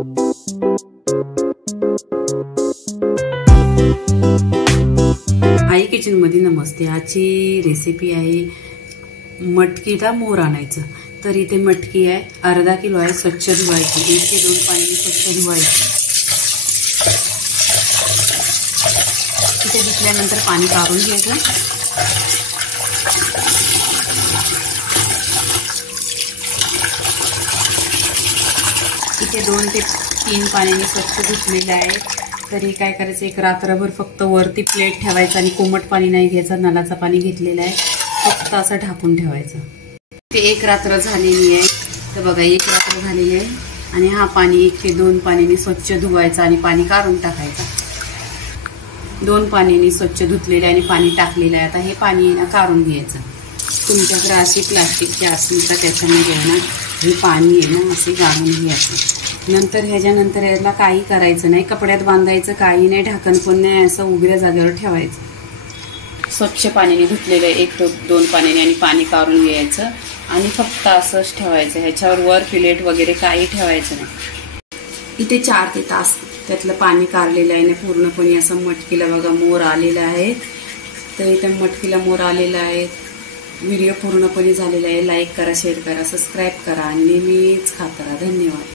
आई kitchen मध्ये नमस्ते। आजची recipe आहे मटकीला मोर आणायचं। तर इथे मटकी आहे, अर्धा किलो आहे, स्वच्छ धुवायची, 1 ते 2 पाण्याने स्वच्छ धुवायची। इथे धुतल्यानंतर पाणी काढून घ्यायचं। इथे 2 ते 3 पाण्याने स्वच्छ धुतलेले आहे। तर हे काय करायचं, एक रात्रभर फक्त वरती प्लेट ठेवायचं आणि कोमट पाणी नाही घ्यायचं, नळाचं पाणी घेतलेलं आहे, फक्त असं ढाकून ठेवायचं। ते 1 रात्र झालेली आहे। तर बघा 1 रात्र झालेली आहे आणि हा पाणी 1 ते 2 पाण्याने स्वच्छ धुवायचं आणि पाणी काढून टाकायचं। 2 पाण्याने स्वच्छ धुतलेले आणि पाणी टाकलेलं आहे। आता हे पाणी आहे ना काढून घ्यायचं। तुमच्याकडे अशी प्लास्टिकची असेल तर त्याच्यामध्ये आहे ना हे पाणी आहे ना असे गाळून घ्यायचं। नंतर ह्याच्यानंतर याला काही करायचं नाही, कपड्यात बांधायचं काही नाही, ढाकण पण नाही, असं उघड्या जागेवर ठेवायचं। स्वच्छ पाण्याने धुतलेलं 1 ते 2 पाण्याने आणि पाणी काढून घ्यायचं आणि फक्त असंच ठेवायचं। ह्याच्यावर वर प्लेट वगैरे काही ठेवायचं नाही। इथे 4 ते तास त्यातलं पाणी काढलेलं आहे ना पूर्णपणे। असं मटकीला बघा मोर आलेला आहे। तर इथं मटकीला मोर आलेला आहे। व्हिडिओ पूर्णपणे झालेला आहे। लाईक करा, शेअर करा, सबस्क्राईब करा आणि नेहमीच खात राहा। धन्यवाद।